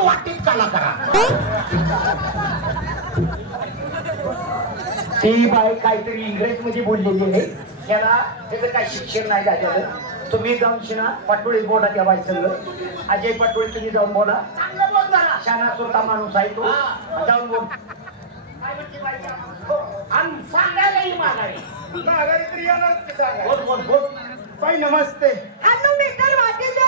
पण वाटीत काला करा. ती बाई काहीतरी इंग्रजीमध्ये बोललेली आहे. त्याला त्याचं काही शिक्षण नाही झालेलं. तुम्ही जाऊन शिना पाटोळी बोला त्या बाई संग. अजय पाटोळी तुम्ही जाऊन बोला. चांगलं बोल जरा. शाना स्वतः माणूस आहे तो. जाऊन बोल. आणि सांगायलाही मागाय तरी येणार. बोल बोल बोल. बाई नमस्ते. हॅलो मिस्टर वाटेल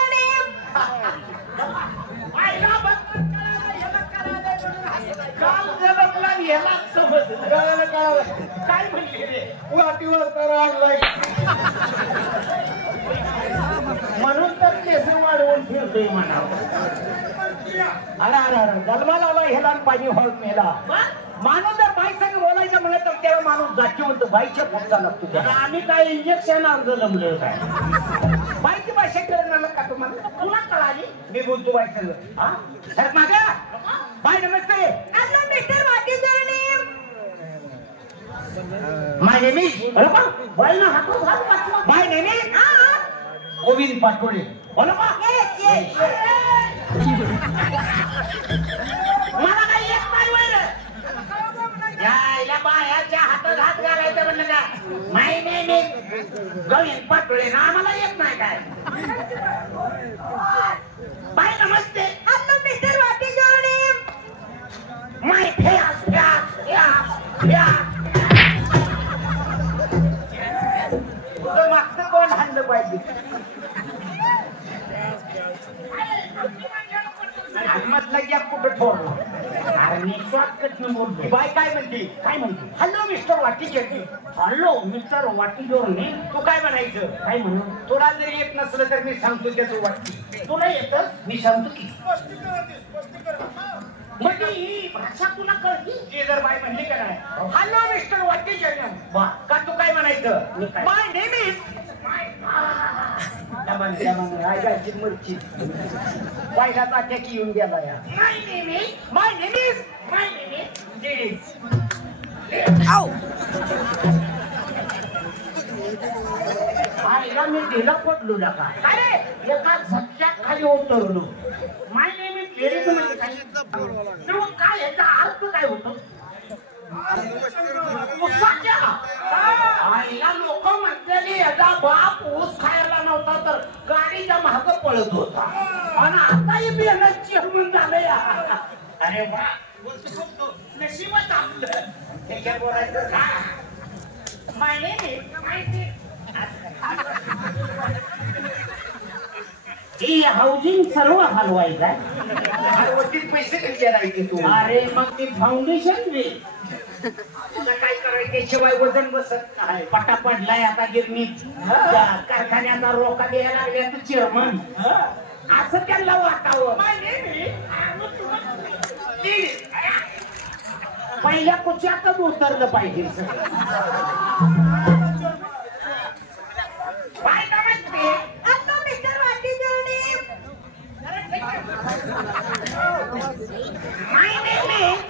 काय म्हणते वाटीवर करा आणलाय म्हणून तर केस वाढवून फिरतोय म्हणा. अरे अरे अरे जन्माला आला ह्याला पाणी हळद मेला. माणूस जर बाई संग बोलायचं म्हणलं तर तेव्हा माणूस जाती म्हणतो बाईच्या फटका लागतो. आम्ही काय इंजेक्शन अर्ज जमलं काय बाईची भाषा करणार का तुम्हाला तुला कळाली. मी बोलतो बाई संग. हा सर माझ्या बाय नमस्ते. हॅलो मिस्टर वाटेल माय नेम इज बाय ना हातो हात माय नेम इज गोविंद पाटोळे. बोला बा. मला काही येत नाही वैर यायला बायाच्या हातात हात घालायचं म्हणलं का. माय नेम इज गोविंद पाटोळे ना आम्हाला येत नाही काय. बाय नमस्ते. हॅलो मिस्टर वाटेल माय फेस फेस फेस फेस मागचं कोण हाणलं पाहिजे. मधला गॅप कुठं ठोरला. अरे मी शॉर्टकट बोलतो. बाय काय म्हणते काय म्हणते. हॅलो मिस्टर वाटी. हॅलो मिस्टर वाटी जोरने तू काय म्हणायचं काय म्हणून. तुला जरी येत नसलं तर मी सांगतो त्याचं वाटी. तुला येतं मी सांगतो की म्हणजे ही भाषा तुला कळती. ते जर बाय म्हणली का नाही हॅलो मिस्टर वाटी वा का तू काय म्हणायचं माय नेम इज मर्ची पहिला ताट्या की येऊन गेला या. माय नेम इज आईला मी दिला पडलो नका. अरे एका झटक्यात खाली उतरलो. माय नेम इज लेडीज म्हणजे काय याचा अर्थ काय होतो. आईला लोक म्हणते याचा बाप ऊस खायला नव्हता तर गाडीच्या माग पळत होता आणि आताही बियाणं चेअरमन झालं या. अरे वा नशीबच आपलं. त्याच्या बोलायचं का माहिती ही हाऊसिंग सर्व हलवायचा. पैसे कसे राहायचे तू. अरे मग ती फाउंडेशन बी काय करायचे शिवाय वजन बसत नाही. पट्टा पडलाय आता गिरणीत कारखान्याचा रोका द्यायला लागल्या तर चेअरमन असं त्यांना वाटावं. पहिल्या कुच्यातच उतरलं पाहिजे. काय नमस्ते. हॅलो मिस्टर वाटेल माय नेम इज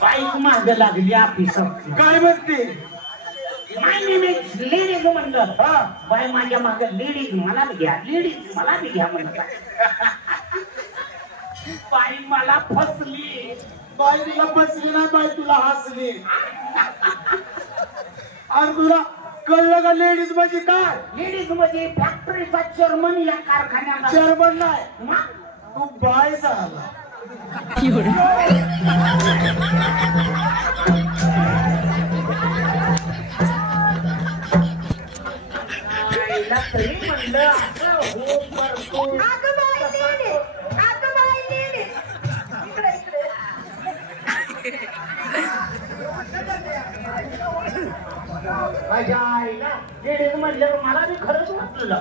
बाईक मागे लागली ऑफिसात. काय म्हणते माय नेम इज लेडीज म्हणलं. बाई माझ्या मागे लेडीज मला बी घ्या लेडीज मला बी घ्या म्हणत. बाई मला फसली. बाई तुला फसली ना बाई तुला हसली. अरे तुला कळलं का लेडीज म्हणजे काय. लेडीज म्हणजे फॅक्टरीचा चेअरमन या कारखान्याला. चेअरमन नाही तू बाय झाला. म्हणलं माझ्या आईला लेडीज म्हणल्यावर मला बी खरंच वाटलं.